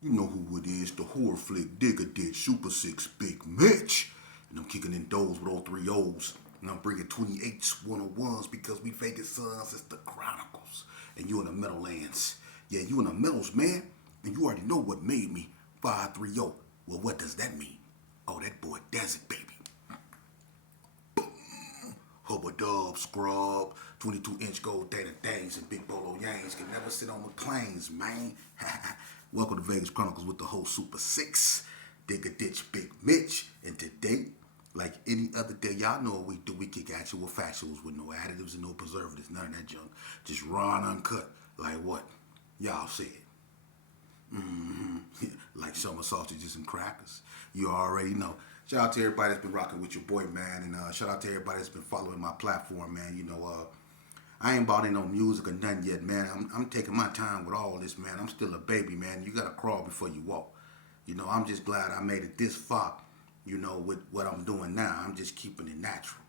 You know who it is, the horror flick digger did Super 6 Big Mitch. And I'm kicking in those with all three O's. And I'm bringing 28s, 101s because we faking sons. It's the Chronicles. And you in the Meadowlands. Yeah, you in the Meadows, man. And you already know what made me 530. Well, what does that mean? Oh, that boy Desert, baby. Hubba Dub, Scrub, 22-inch gold data things, and Big Bolo Yangs can never sit on the plains, man. Welcome to Vegas Chronicles with the whole Super 6. Dig a ditch, Big Mitch. And today, like any other day, y'all know what we do. We kick actual factuals with no additives and no preservatives, none of that junk. Just raw and uncut. Like what? Y'all said. Like summer sausages and crackers. You already know. Shout out to everybody that's been rocking with your boy, man. And shout out to everybody that's been following my platform, man. I ain't bought in no music or nothing yet, man. I'm taking my time with all this, man. I'm still a baby, man. You gotta crawl before you walk. I'm just glad I made it this far, with what I'm doing now. I'm just keeping it natural,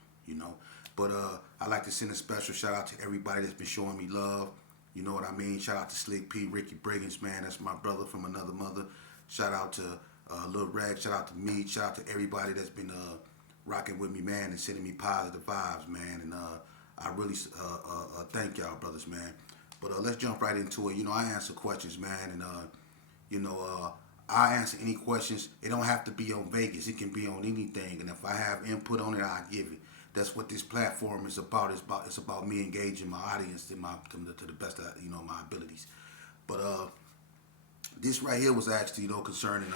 But I like to send a special shout out to everybody that's been showing me love. You know what I mean? Shout out to Slick P, Ricky Briggins, man. That's my brother from another mother. Shout out to Lil Reg. Shout out to me. Shout out to everybody that's been rocking with me, man, and sending me positive vibes, man. And I really thank y'all, brothers, man. But let's jump right into it. I answer questions, man, and I answer any questions. It don't have to be on Vegas. It can be on anything. And if I have input on it, I give it. That's what this platform is about. It's about me engaging my audience to the best of my abilities. But this right here was actually concerning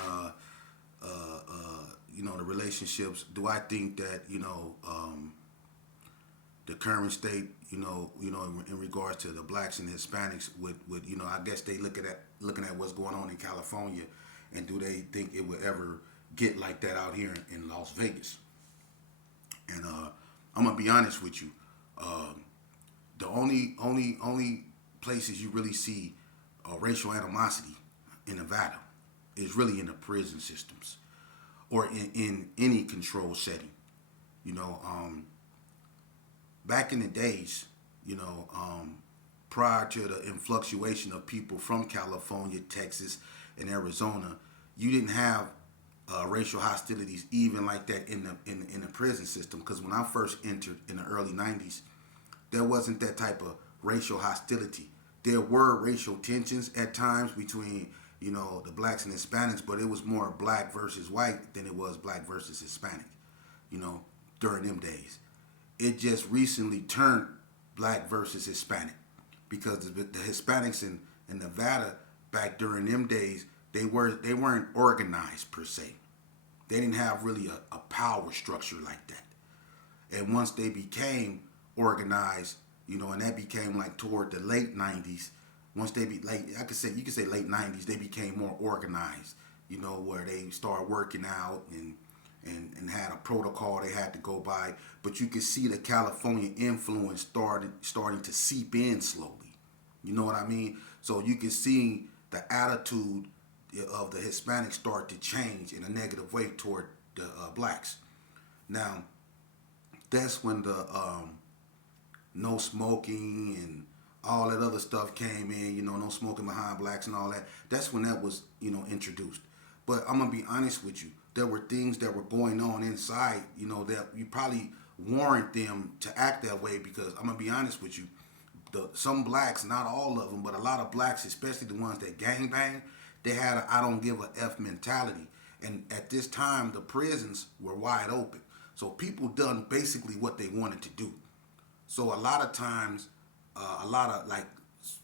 the relationships. Do I think that the current state in regards to the blacks and the Hispanics with I guess they looking at what's going on in California, and do they think it would ever get like that out here in Las Vegas? And I'm gonna be honest with you. The only places you really see racial animosity in Nevada is really in the prison systems or in any control setting. You know, Back in the days, prior to the influctuation of people from California, Texas, and Arizona, you didn't have racial hostilities even like that in the prison system. Because when I first entered in the early '90s, there wasn't that type of racial hostility. There were racial tensions at times between the blacks and Hispanics, but it was more black versus white than it was black versus Hispanic. During them days, it just recently turned black versus Hispanic because the Hispanics in Nevada back during them days they weren't organized per se. They didn't have really a power structure like that. And once they became organized, and that became like toward the late '90s. Once they be like, you could say late '90s, they became more organized. Where they started working out and had a protocol they had to go by. But you could see the California influence starting to seep in slowly. You know what I mean? So you can see the attitude of the Hispanics start to change in a negative way toward the blacks. Now, that's when the no smoking and all that other stuff came in, no smoking behind blacks and all that. That's when that was, introduced. But I'm going to be honest with you. There were things that were going on inside, that you probably warrant them to act that way because I'm going to be honest with you. Some blacks, not all of them, but a lot of blacks, especially the ones that gangbang, they had a I don't give a F mentality. And at this time, the prisons were wide open. So people done basically what they wanted to do. So a lot of times,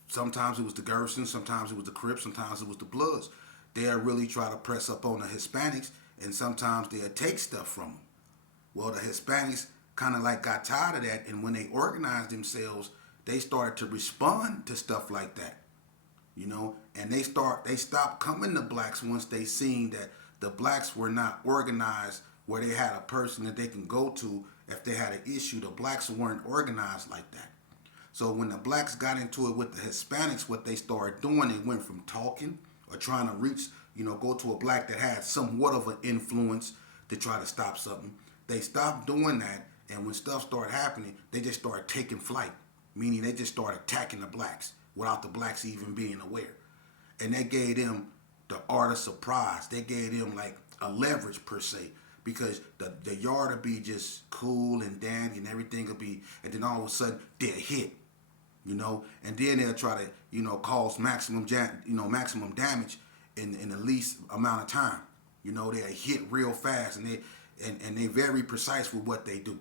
sometimes it was the Gerson, sometimes it was the Crips, sometimes it was the Bloods. They'll really try to press up on the Hispanics, and sometimes they'll take stuff from them. Well, the Hispanics kind of like got tired of that, and when they organized themselves, they started to respond to stuff like that, and they stopped coming to blacks once they seen that the blacks were not organized where they had a person that they can go to if they had an issue. The blacks weren't organized like that. So when the blacks got into it with the Hispanics, what they started doing, they went from talking or trying to reach, go to a black that had somewhat of an influence to try to stop something. They stopped doing that, and when stuff started happening, they just started taking flight, meaning they just started attacking the blacks without the blacks even being aware. And that gave them the art of surprise. They gave them like a leverage per se, because the yard will be just cool and dandy and everything will be, and then all of a sudden they'll hit, and then they'll try to, cause maximum damage in the least amount of time. They'll hit real fast, and they very precise with what they do.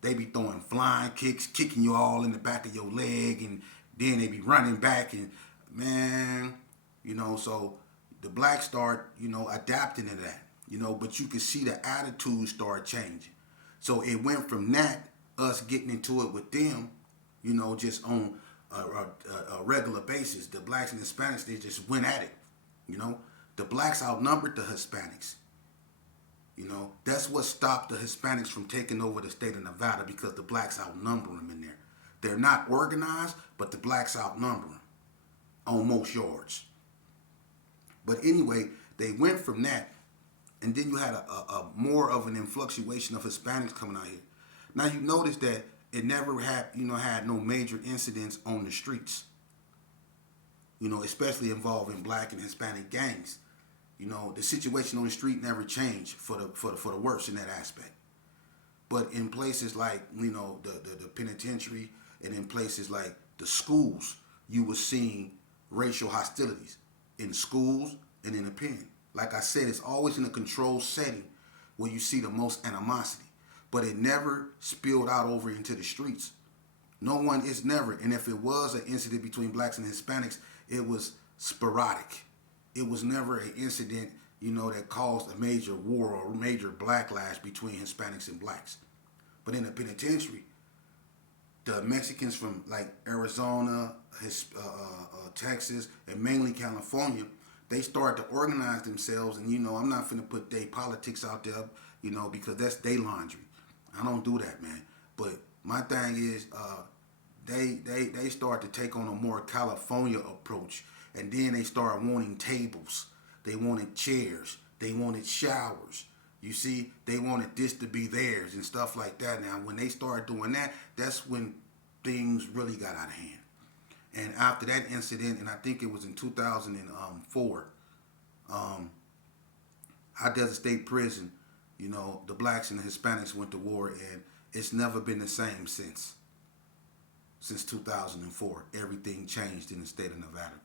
They be throwing flying kicks, kicking you all in the back of your leg, and then they be running back, and man, so the blacks start, adapting to that, but you can see the attitude start changing. So it went from that, us getting into it with them, just on a regular basis. The blacks and Hispanics, they just went at it, The blacks outnumbered the Hispanics. That's what stopped the Hispanics from taking over the state of Nevada, because the blacks outnumber them in there. They're not organized, but the blacks outnumber them on most yards. But anyway, they went from that, and then you had a more of an influxuation of Hispanics coming out here. Now you notice that it never had no major incidents on the streets, especially involving black and Hispanic gangs. The situation on the street never changed for the worse in that aspect. But in places like, the penitentiary, and in places like the schools, you were seeing racial hostilities in schools and in the pen. Like I said, it's always in a controlled setting where you see the most animosity. But it never spilled out over into the streets. It's never. And if it was an incident between blacks and Hispanics, it was sporadic. It was never an incident, that caused a major war or a major backlash between Hispanics and blacks. But in the penitentiary, the Mexicans from like Arizona, Texas, and mainly California, they started to organize themselves. And, I'm not finna put their politics out there, because that's their laundry. I don't do that, man. But my thing is, they start to take on a more California approach. And then they start wanting tables. They wanted chairs. They wanted showers. You see, they wanted this to be theirs and stuff like that. Now, when they started doing that, that's when things really got out of hand. And after that incident, and I think it was in 2004, High Desert State Prison, the blacks and the Hispanics went to war, and it's never been the same since. Since 2004, everything changed in the state of Nevada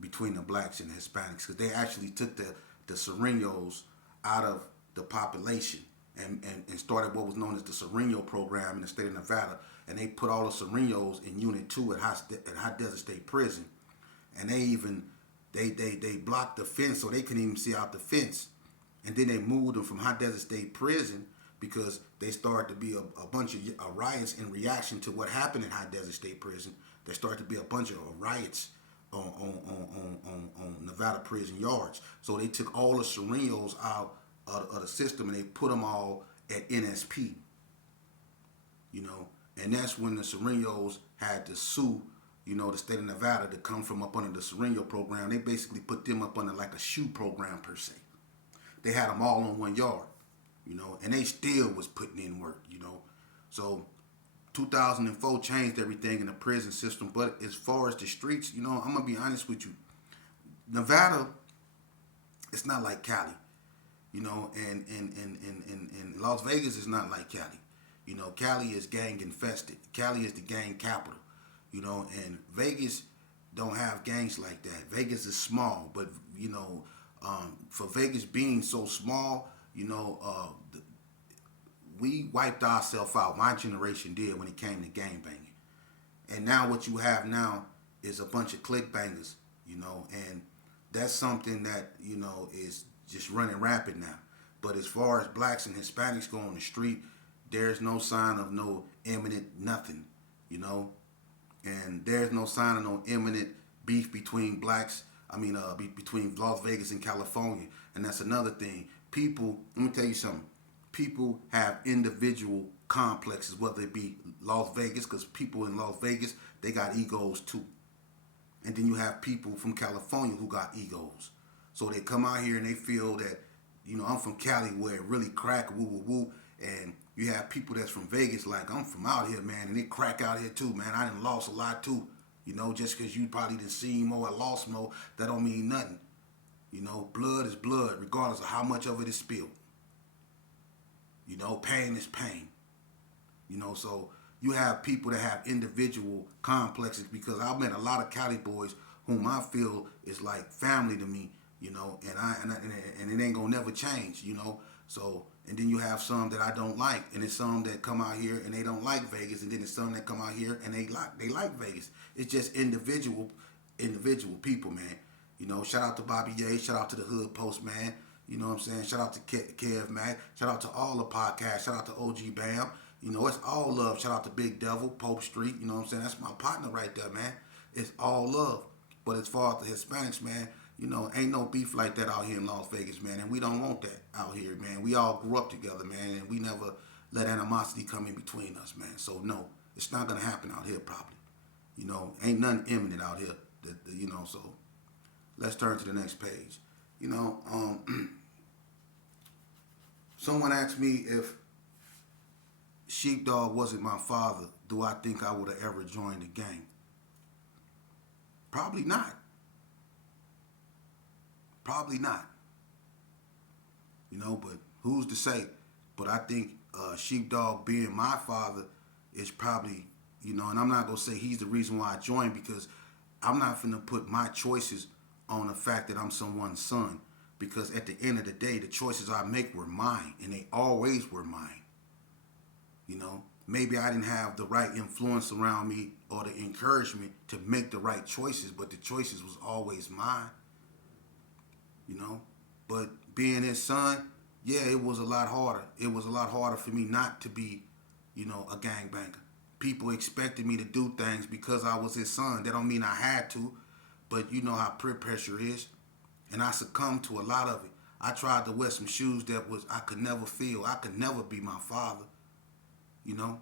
between the blacks and the Hispanics, because they actually took the Serenos out of the population and started what was known as the Sereno program in the state of Nevada, and they put all the Serenos in Unit 2 at High Desert State Prison, and they blocked the fence so they couldn't even see out the fence, and then they moved them from High Desert State Prison because they started to be a bunch of riots in reaction to what happened at High Desert State Prison. There started to be a bunch of riots on Nevada prison yards. So they took all the Serenos out of the system, and they put them all at NSP. And that's when the Serenos had to sue, the state of Nevada to come from up under the Sereno program. They basically put them up under like a shoe program per se. They had them all on one yard, and they still was putting in work, So 2004 changed everything in the prison system. But as far as the streets, I'm going to be honest with you. Nevada, it's not like Cali, and Las Vegas is not like Cali. Cali is gang infested. Cali is the gang capital, and Vegas don't have gangs like that. Vegas is small, but, for Vegas being so small, we wiped ourselves out. My generation did when it came to gang banging. And now what you have now is a bunch of click bangers, and that's something that, is just running rapid now. But as far as blacks and Hispanics go on the street, there's no sign of no imminent nothing, and there's no sign of no imminent beef between between Las Vegas and California. And that's another thing. People, let me tell you something. People have individual complexes, whether it be Las Vegas, because people in Las Vegas, they got egos too. And then you have people from California who got egos. So they come out here and they feel that, I'm from Cali where it really crack, woo, woo, woo. And you have people that's from Vegas like, I'm from out here, man, and it crack out here too, man. I done lost a lot too. Just because you probably done seen more or lost more, that don't mean nothing. You know, blood is blood, regardless of how much of it is spilled. You know, pain is pain. You know, so you have people that have individual complexes because I've met a lot of Cali boys whom I feel is like family to me. You know, and it ain't gonna never change. You know, so and then you have some that I don't like, and there's some that come out here and they don't like Vegas, and then there's some that come out here and they like Vegas. It's just individual people, man. You know, shout out to Bobby Ye, shout out to the Hood Post, man. You know what I'm saying? Shout out to Kev Mac, shout out to all the podcasts, shout out to OG Bam. You know, it's all love. Shout out to Big Devil, Pope Street. You know what I'm saying? That's my partner right there, man. It's all love. But as far as the Hispanics, man, you know, ain't no beef like that out here in Las Vegas, man. And we don't want that out here, man. We all grew up together, man. And we never let animosity come in between us, man. So, no, it's not going to happen out here probably. You know, ain't nothing imminent out here. You know, so let's turn to the next page. You know, someone asked me if Sheepdog wasn't my father, do I think I would have ever joined the gang? Probably not. Probably not. You know, but who's to say? But I think Sheepdog being my father is probably, you know, and I'm not going to say he's the reason why I joined because I'm not finna put my choices on the fact that I'm someone's son. Because at the end of the day, the choices I make were mine, and they always were mine. You know, maybe I didn't have the right influence around me or the encouragement to make the right choices, but the choices was always mine. You know, but being his son, yeah, it was a lot harder. It was a lot harder for me not to be, you know, a gangbanger. People expected me to do things because I was his son. That don't mean I had to, but you know how peer pressure is. And I succumbed to a lot of it. I tried to wear some shoes that I could never feel. I could never be my father. You know,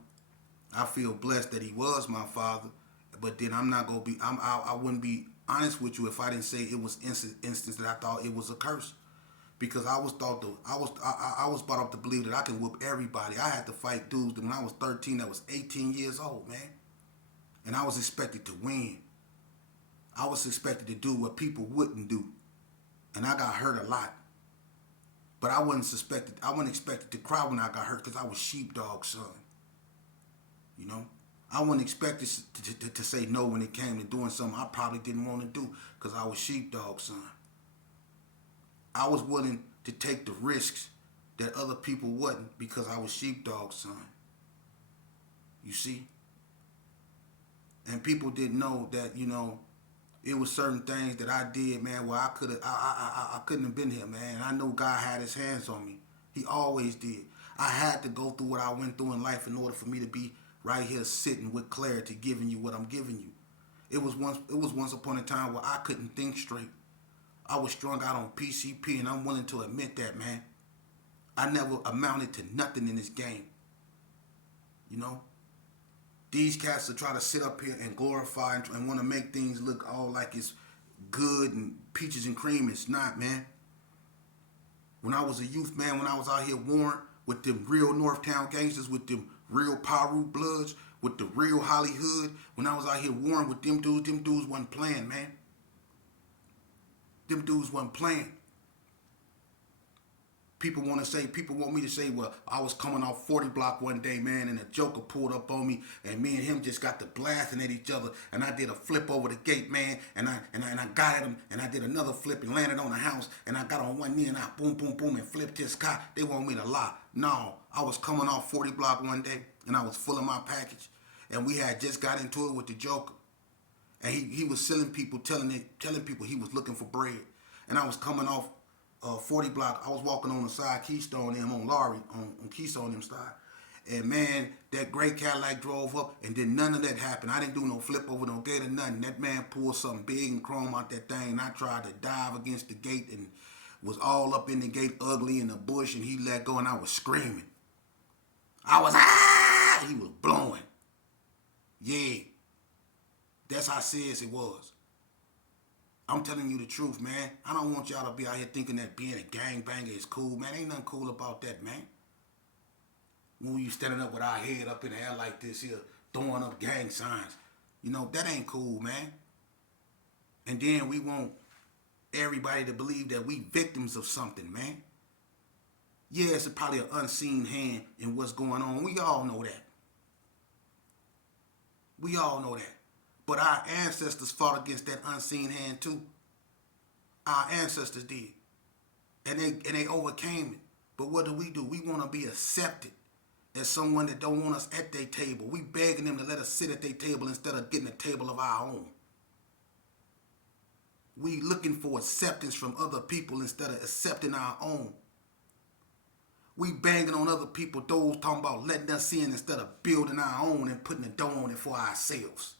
I feel blessed that he was my father, but then I'm not gonna be. I wouldn't be honest with you if I didn't say it was instance that I thought it was a curse, because I was brought up to believe that I can whoop everybody. I had to fight dudes when I was 13 that was 18 years old, man, and I was expected to win. I was expected to do what people wouldn't do, and I got hurt a lot. But I wasn't expected to cry when I got hurt because I was Sheepdog's son. You know, I wasn't expected to say no when it came to doing something I probably didn't want to do because I was Sheepdog's son. I was willing to take the risks that other people wouldn't because I was Sheepdog's son. You see? And people didn't know that, you know, it was certain things that I did, man, where I couldn't have been here, man. And I know God had his hands on me. He always did. I had to go through what I went through in life in order for me to be right here sitting with clarity, giving you what I'm giving you. It was once upon a time where I couldn't think straight. I was strung out on PCP, and I'm willing to admit that, man. I never amounted to nothing in this game. You know? These cats will try to sit up here and glorify and want to make things look all like it's good and peaches and cream. It's not, man. When I was a youth, man, when I was out here warring with them real Northtown gangsters, with them real Paru Bloods, with the real Hollywood, when I was out here warring with them dudes wasn't playing, man. Them dudes wasn't playing. People want me to say, well, I was coming off 40 block one day, man, and a joker pulled up on me, and me and him just got to blasting at each other, and I did a flip over the gate, man, and I got at him, and I did another flip and landed on the house, and I got on one knee, and I boom, boom, boom, and flipped his car. They want me to lie. No, I was coming off 40 block one day, and I was full of my package, and we had just got into it with the joker, and he was selling people, telling people he was looking for bread, and I was coming off 40 block. I was walking on the side, Keystone them on Laurie, on Keystone them side. And man, that gray Cadillac drove up, and then none of that happened. I didn't do no flip over no gate or nothing. That man pulled something big and chrome out that thing, and I tried to dive against the gate and was all up in the gate, ugly in the bush, and he let go, and I was screaming. I was, ah! He was blowing. Yeah. That's how serious it was. I'm telling you the truth, man. I don't want y'all to be out here thinking that being a gangbanger is cool, man. Ain't nothing cool about that, man. When you standing up with our head up in the air like this here, throwing up gang signs. You know, that ain't cool, man. And then we want everybody to believe that we victims of something, man. Yeah, it's probably an unseen hand in what's going on. We all know that. We all know that. But our ancestors fought against that unseen hand too. Our ancestors did. And they overcame it. But what do? We want to be accepted as someone that don't want us at their table. We begging them to let us sit at their table instead of getting a table of our own. We looking for acceptance from other people instead of accepting our own. We banging on other people doors talking about letting us in instead of building our own and putting a door on it for ourselves.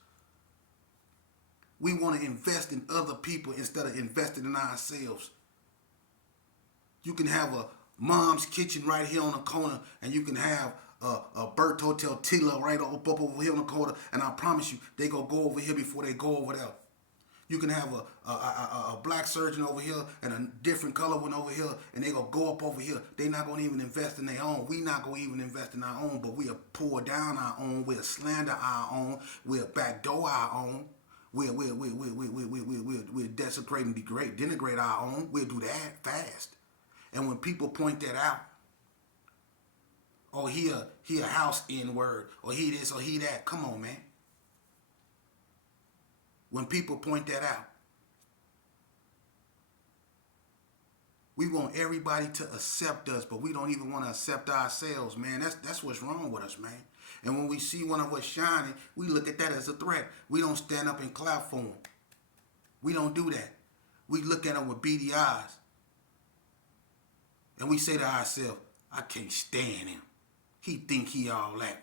We want to invest in other people instead of investing in ourselves. You can have a mom's kitchen right here on the corner, and you can have a Berto Tortilla right up over here on the corner, and I promise you, they gonna go over here before they go over there. You can have a black surgeon over here and a different color one over here, and they gonna go up over here. They not gonna even invest in their own. We not gonna even invest in our own, but we'll pour down our own. We'll slander our own. We'll backdoor our own. We'll desecrate and denigrate our own. We'll do that fast. And when people point that out, or he a house N-word, or he this or he that, come on, man. When people point that out, we want everybody to accept us, but we don't even want to accept ourselves, man. That's what's wrong with us, man. And when we see one of us shining, we look at that as a threat. We don't stand up and clap for them. We don't do that. We look at them with beady eyes. And we say to ourselves, I can't stand him. He think he all that.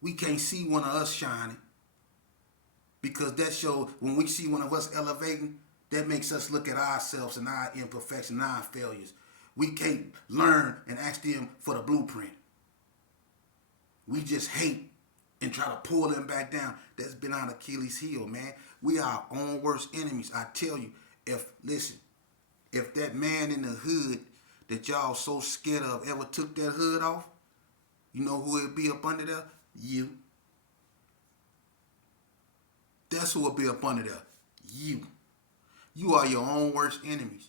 We can't see one of us shining. Because that shows, when we see one of us elevating, that makes us look at ourselves and our imperfections and our failures. We can't learn and ask them for the blueprint. We just hate and try to pull them back down. That's been our Achilles heel, man. We are our own worst enemies. I tell you, if that man in the hood that y'all so scared of ever took that hood off, you know who it'd be up under there? You. That's who will be up under there. You. You are your own worst enemies.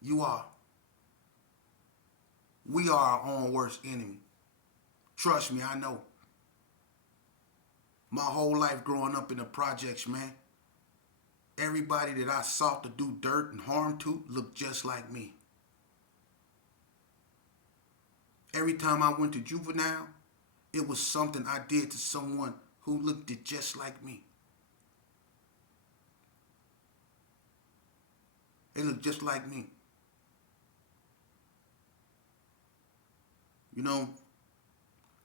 You are. We are our own worst enemy. Trust me, I know. My whole life growing up in the projects, man, everybody that I sought to do dirt and harm to looked just like me. Every time I went to juvenile, it was something I did to someone who looked it just like me. They looked just like me. You know,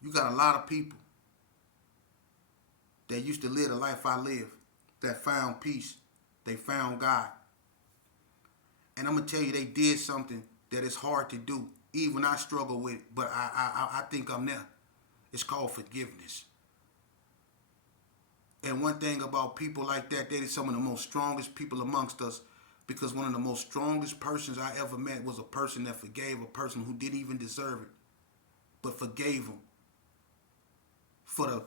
you got a lot of people that used to live the life I live, that found peace, they found God. And I'm going to tell you, they did something that is hard to do. Even I struggle with it, but I think I'm there. It's called forgiveness. And one thing about people like that, they're some of the most strongest people amongst us, because one of the most strongest persons I ever met was a person that forgave a person who didn't even deserve it, but forgave them for the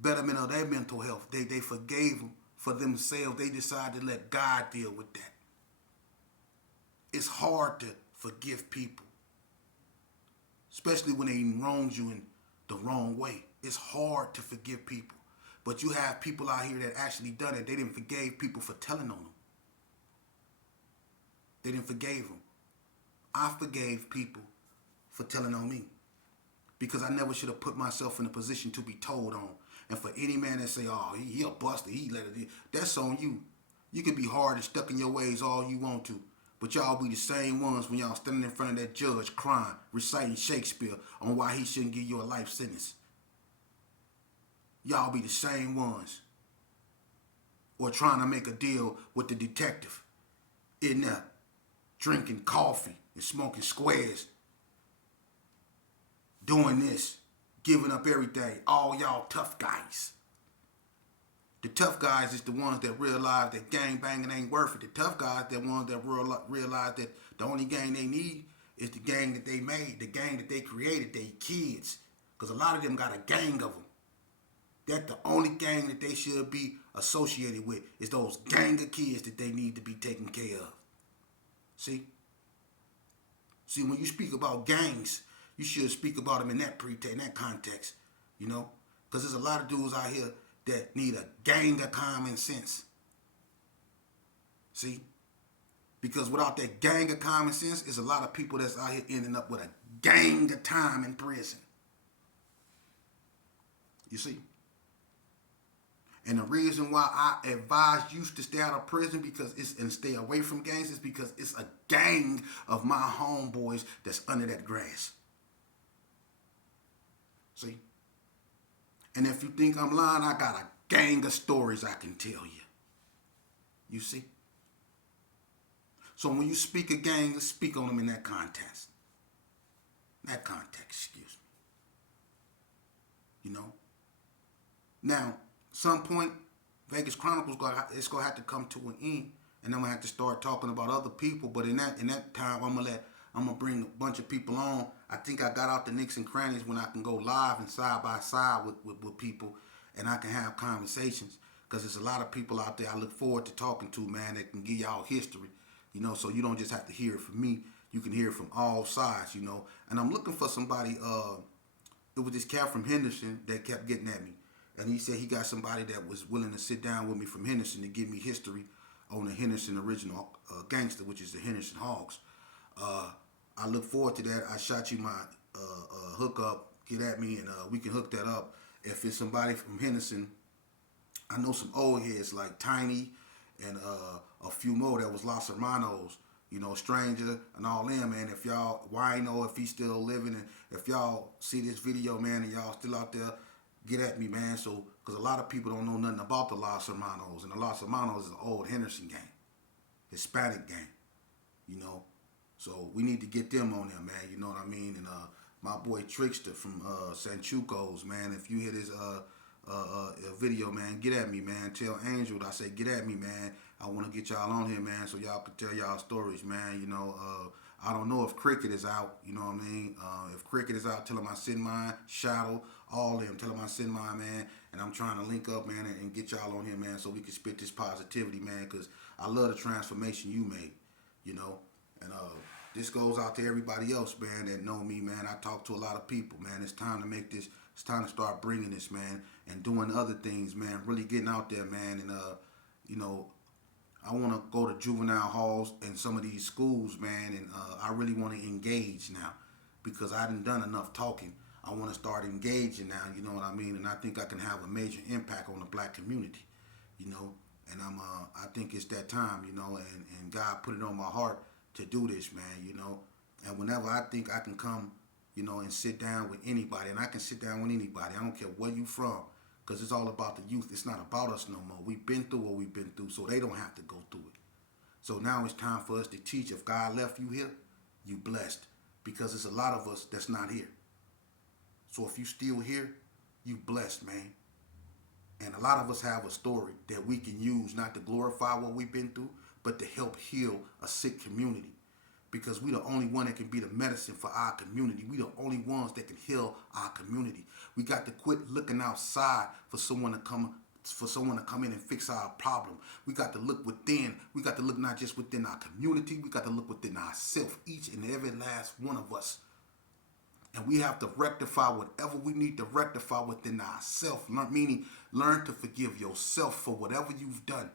betterment of their mental health. They forgave them for themselves. They decided to let God deal with that. It's hard to forgive people, especially when they wronged you in the wrong way. It's hard to forgive people. But you have people out here that actually done it. They didn't forgive people for telling on them. They didn't forgive them. I forgave people for telling on me, because I never should have put myself in a position to be told on. And for any man that say, oh, he a buster, he let it, that's on you. You can be hard and stuck in your ways all you want to, but y'all be the same ones when y'all standing in front of that judge crying, reciting Shakespeare on why he shouldn't give you a life sentence. Y'all be the same ones. Or trying to make a deal with the detective in there, drinking coffee and smoking squares, doing this, giving up everything. All y'all tough guys. The tough guys is the ones that realize that gang banging ain't worth it. The tough guys, the ones that realize that the only gang they need is the gang that they made, the gang that they created, they kids. Because a lot of them got a gang of them. That's the only gang that they should be associated with is those gang of kids that they need to be taken care of. See? See, when you speak about gangs, you should speak about them in that context, you know? Because there's a lot of dudes out here that need a gang of common sense. See? Because without that gang of common sense, there's a lot of people that's out here ending up with a gang of time in prison. You see? And the reason why I advise you to stay out of prison and stay away from gangs is because it's a gang of my homeboys that's under that grass. See? And if you think I'm lying, I got a gang of stories I can tell you. You see? So when you speak of gangs, speak on them in that context. Excuse me. You know? Now, some point, Vegas Chronicles it's gonna have to come to an end, and I'm gonna have to start talking about other people. But in that time, I'm gonna bring a bunch of people on. I think I got out the nicks and crannies when I can go live and side by side with people, and I can have conversations. Because there's a lot of people out there I look forward to talking to, man, that can give y'all history. You know, so you don't just have to hear it from me. You can hear it from all sides, you know. And I'm looking for somebody, it was this cat from Henderson that kept getting at me. And he said he got somebody that was willing to sit down with me from Henderson to give me history on the Henderson original gangster, which is the Henderson Hogs. I look forward to that. I shot you my hookup. Get at me, and we can hook that up. If it's somebody from Henderson, I know some old heads like Tiny and a few more that was Los Hermanos, you know, Stranger and all them, man. If y'all, Wino, if he's still living, and if y'all see this video, man, and y'all still out there, get at me, man. So, because a lot of people don't know nothing about the Los Hermanos, and the Los Hermanos is an old Henderson gang, Hispanic gang, you know. So we need to get them on there, man. You know what I mean? And my boy Trickster from Sanchucos, man. If you hear this video, man, get at me, man. Tell Angel I say get at me, man. I want to get y'all on here, man, so y'all can tell y'all stories, man. You know, I don't know if Cricket is out. You know what I mean? If Cricket is out, tell him I send mine. Shadow, all of them, tell him I send mine, man. And I'm trying to link up, man, and get y'all on here, man, so we can spit this positivity, man, because I love the transformation you made, you know. And this goes out to everybody else, man, that know me, man. I talk to a lot of people, man. It's time to make this. It's time to start bringing this, man, and doing other things, man. Really getting out there, man. And you know, I want to go to juvenile halls and some of these schools, man. And I really want to engage now because I done enough talking. I want to start engaging now. You know what I mean? And I think I can have a major impact on the black community. You know, and I think it's that time. You know, and God put it on my heart to do this, man, you know. And whenever I think I can come, you know, and sit down with anybody, and I can sit down with anybody, I don't care where you from, because it's all about the youth. It's not about us no more. We've been through what we've been through, so they don't have to go through it. So now it's time for us to teach. If God left you here, you blessed, because there's a lot of us that's not here. So if you still here, you blessed, man. And a lot of us have a story that we can use, not to glorify what we've been through, but to help heal a sick community. Because we the only one that can be the medicine for our community. We the only ones that can heal our community. We got to quit looking outside for someone to come in and fix our problem. We got to look within. We got to look not just within our community. We got to look within ourselves, each and every last one of us. And we have to rectify whatever we need to rectify within ourselves. Meaning, learn to forgive yourself for whatever you've done.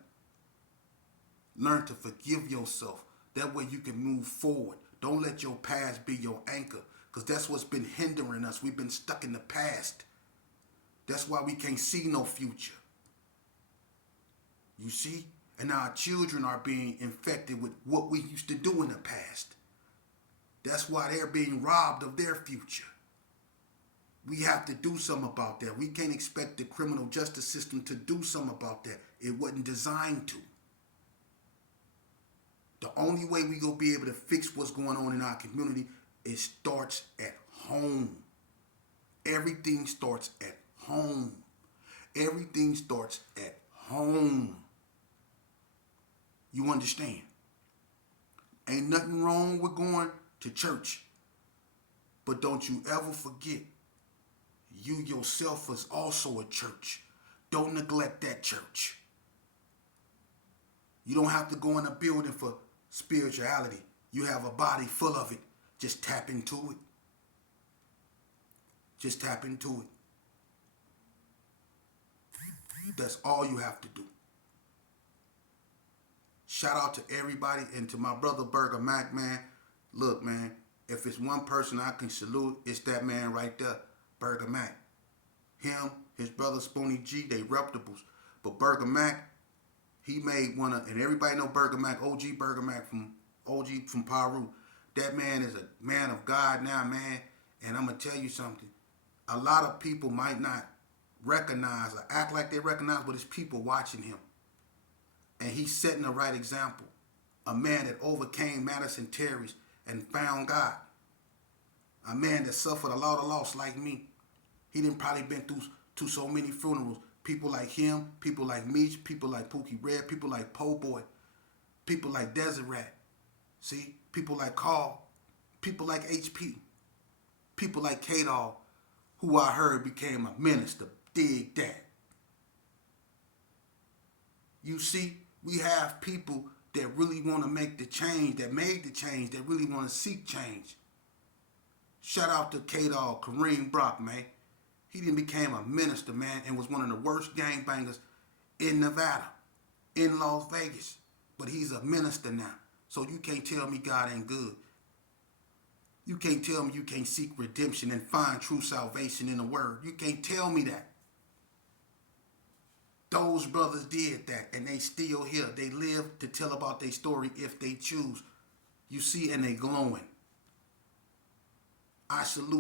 Learn to forgive yourself. That way you can move forward. Don't let your past be your anchor, because that's what's been hindering us. We've been stuck in the past. That's why we can't see no future. You see? And our children are being infected with what we used to do in the past. That's why they're being robbed of their future. We have to do something about that. We can't expect the criminal justice system to do something about that. It wasn't designed to. The only way we gonna be able to fix what's going on in our community, it starts at home. Everything starts at home. Everything starts at home. You understand? Ain't nothing wrong with going to church. But don't you ever forget, you yourself is also a church. Don't neglect that church. You don't have to go in a building for spirituality. You have a body full of it. Just tap into it. Just tap into it. That's all you have to do. Shout out to everybody and to my brother Burger Mac, man. Look, man, if it's one person I can salute, it's that man right there, Burger Mac. Him, his brother Spoonie G, they reputables. But Burger Mac, he made one of, and everybody know Burger Mac, OG Burger Mac from Peru. That man is a man of God now, man. And I'm going to tell you something. A lot of people might not recognize or act like they recognize, but it's people watching him. And he's setting the right example. A man that overcame Madison Terry's and found God. A man that suffered a lot of loss like me. He didn't probably been through so many funerals. People like him, people like Meech, people like Pookie Red, people like Po Boy, people like Deseret. See? People like Carl, people like HP, people like K-Dog, who I heard became a minister. Dig that. You see, we have people that really want to make the change, that made the change, that really want to seek change. Shout out to K-Dog, Kareem Brock, man. He then became a minister, man, and was one of the worst gangbangers in Nevada, in Las Vegas. But he's a minister now. So you can't tell me God ain't good. You can't tell me you can't seek redemption and find true salvation in the Word. You can't tell me that. Those brothers did that, and they still here. They live to tell about their story if they choose. You see, and they glowing. I salute.